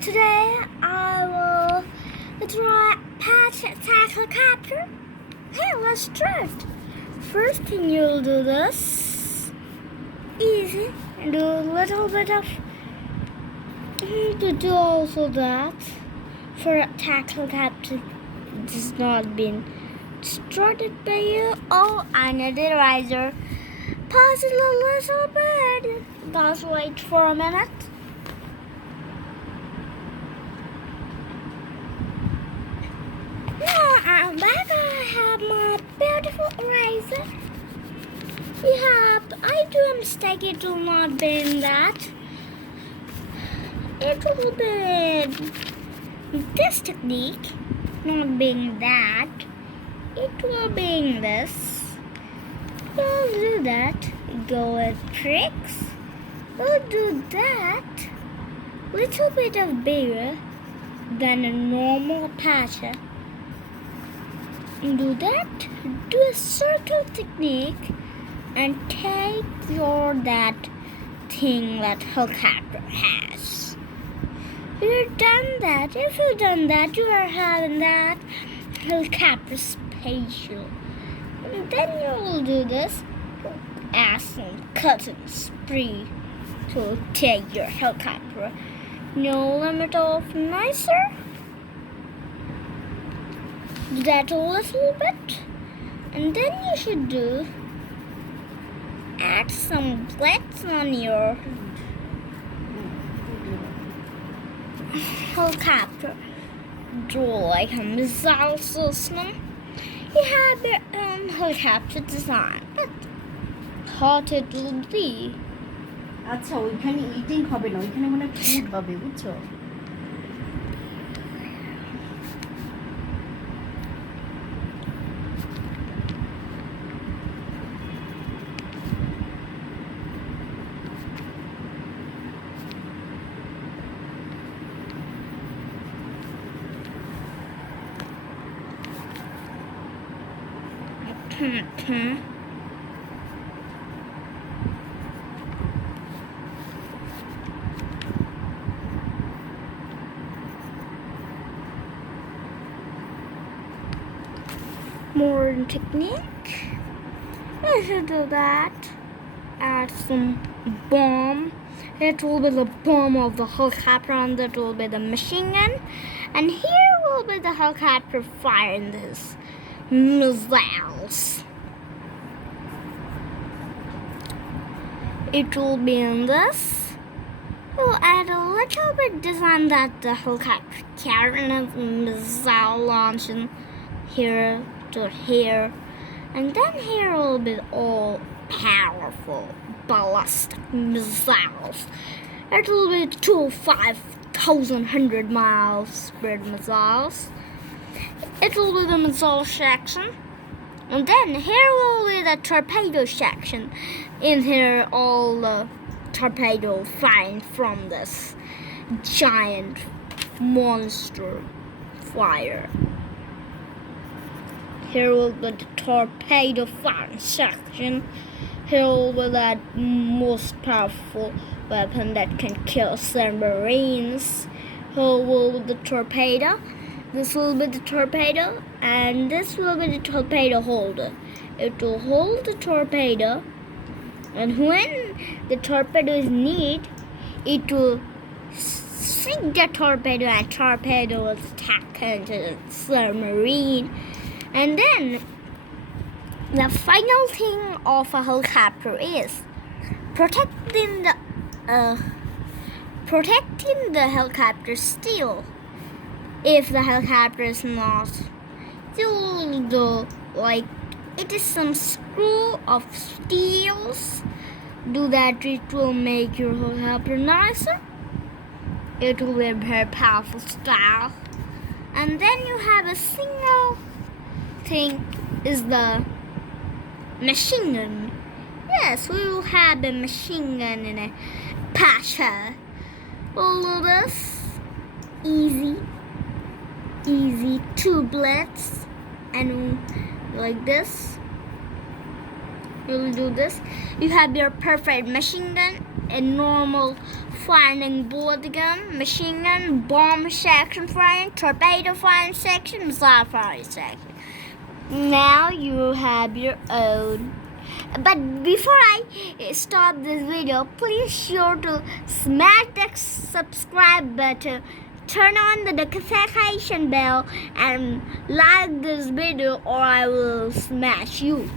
Today I will try patch attack helicopter. Hey, let's try it. First thing you'll do this. Easy. And do a little bit of to do also that for attack helicopter has not been started by you. Oh, I need a riser. Pause it a little bit. Just wait for a minute. Now I'm back. I have my beautiful eraser. I do a mistake. It will not be in that. It will be this technique, not being that. It will be in this. We'll do that. Go with tricks. We'll do that. Little bit of bigger than a normal patcher. Do that. Do a circle technique and take that thing that helicopter has. You've done that. If you've done that, you are having that helicopter spatial. And then you will do this. Add some cotton spray to take your helicopter. No limit of nicer. Do that a little bit. And then you should add some blades on your helicopter. Draw like a missile system. You have your own helicopter design, but what it will be. আচ্ছা ওইখানে eating হবে না, ওইখানে মনে food হবে, বুঝছো? Modern technique. I should do that. Add some bomb. It will be the bomb of the helicopter, and that will be the machine gun. And here will be the helicopter firing these missiles. It will be in this. We'll add a little bit design that the helicopter carrying a missile launching here to here, and then here will be all powerful ballistic missiles. It will be 5,100 miles spread missiles. It will be the missile section, and then here will be the torpedo section. In here, all the torpedo firing from this giant monster fire. Here will be the torpedo firing section. Here will be that most powerful weapon that can kill submarines. Here will be the torpedo. This will be the torpedo, and this will be the torpedo holder. It will hold the torpedo, and when the torpedo is needed, it will sink the torpedo, and torpedo will attack into the submarine. And then the final thing of a helicopter is protecting the helicopter still. If the helicopter is not, you'll do like it is some screw of steels. Do that, it will make your helicopter nicer. It will be a very powerful style. And then you have a single thing is the machine gun. Yes, we will have a machine gun in a Pasha. We'll do this. Easy. 2 bullets. And like this. We'll do this. You have your perfect machine gun. a normal firing board gun, machine gun, bomb section firing, torpedo firing section, missile firing section. Now you have your own. But before I stop this video, please sure to smash the subscribe button, turn on the notification bell, and like this video or I will smash you.